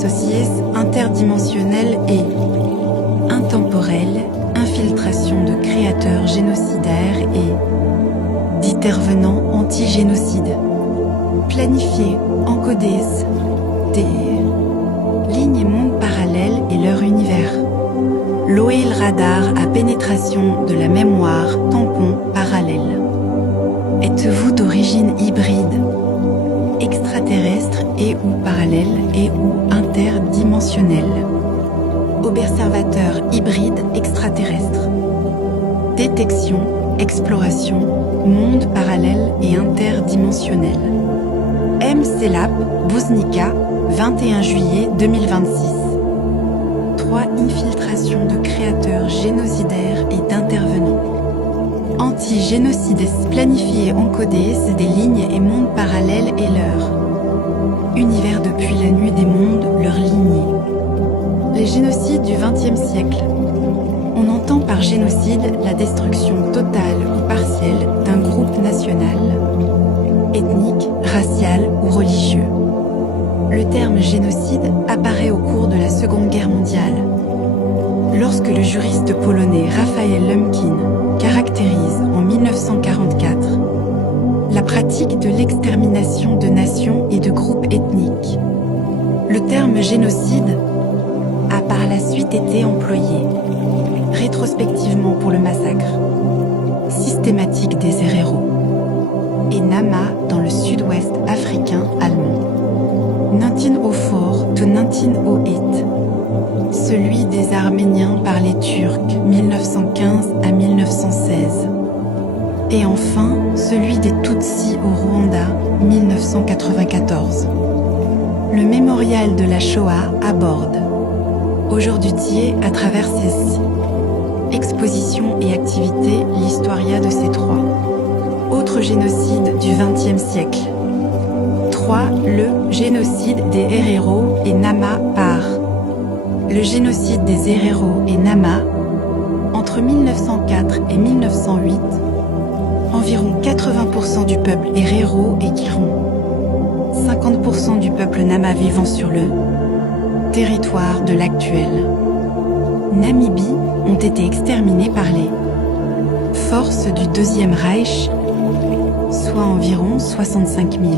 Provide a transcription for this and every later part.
associés interdimensionnels et intemporels, infiltration de créateurs génocidaires et d'intervenants anti-génocide. Planifier, encoder des lignes et mondes parallèles et leur univers. L'OEL radar à pénétration de la mémoire, tampon parallèle. Êtes-vous d'origine hybride, extraterrestre et ou parallèle et ou interdimensionnelle? Observateur hybride extraterrestre. Détection, exploration, monde parallèle et interdimensionnel. MCLAP, Bouznika, 21 juillet 2026. 3. Infiltration de créateurs génocidaires et d'intervenants. Anti-génocides planifiés encodés des lignes et mondes parallèles et leur univers depuis la nuit des mondes, leur lignée. Les génocides du XXe siècle. On entend par génocide la destruction totale ou partielle d'un groupe national, ethnique, racial ou religieux. Le terme génocide apparaît au cours de la Seconde Guerre mondiale, lorsque le juriste polonais Raphael Lemkin caractérise en 1944 la pratique de l'extermination de nations et de groupes ethniques. Le terme génocide a par la suite été employé rétrospectivement pour le massacre systématique des Héréros et Nama dans le sud-ouest africain allemand. 1904 to 1908, celui des Arméniens par les Turcs 1915 à 1916, et enfin celui des Tutsis au Rwanda 1994. Le mémorial de la Shoah aborde aujourd'hui à travers ses expositions et activités l'historia de ces trois autres génocides du XXe siècle. 3. Le génocide des Héréros et Nama par le génocide des Héréros et Nama entre 1904 et 1908. Environ 80% du peuple Héréro et Kiron, 50% du peuple Nama vivant sur le territoire de l'actuelle Namibie ont été exterminés par les forces du Deuxième Reich, soit environ 65 000.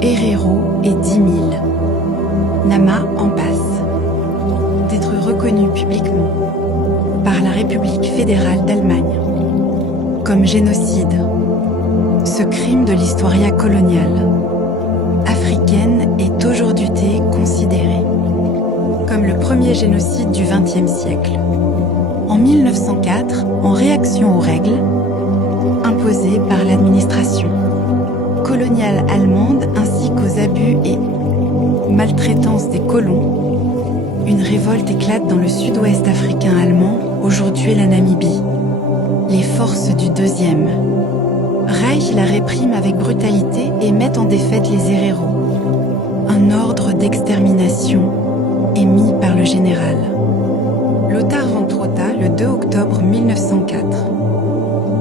Héréros et 10 000. Nama en passe d'être reconnu publiquement par la République fédérale d'Allemagne comme génocide. Ce crime de l'historia coloniale africaine est aujourd'hui considéré comme le premier génocide du XXe siècle. En 1904, en réaction aux règles imposées par l'administration coloniale allemande ainsi qu'aux abus et maltraitance des colons, une révolte éclate dans le sud-ouest africain allemand, aujourd'hui la Namibie. Les forces du Deuxième Reich la répriment avec brutalité et mettent en défaite les Héréros. Un ordre d'extermination émis par le général Lothar von Trotha le 2 octobre 1904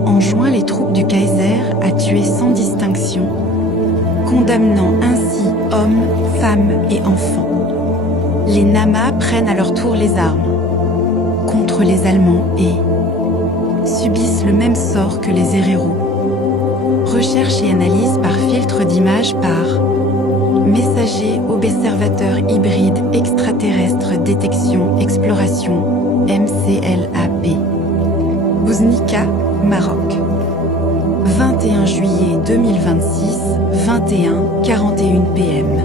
enjoint les troupes du Kaiser à tuer sans distinction, condamnant ainsi hommes, femmes et enfants. Les Nama prennent à leur tour les armes contre les Allemands et subissent le même sort que les Héréros. Recherche et analyse par filtre d'image par messager observateur hybride extraterrestre détection exploration MCLAP. Bouznika, Maroc. 21 juillet 2026, 21:41 p.m.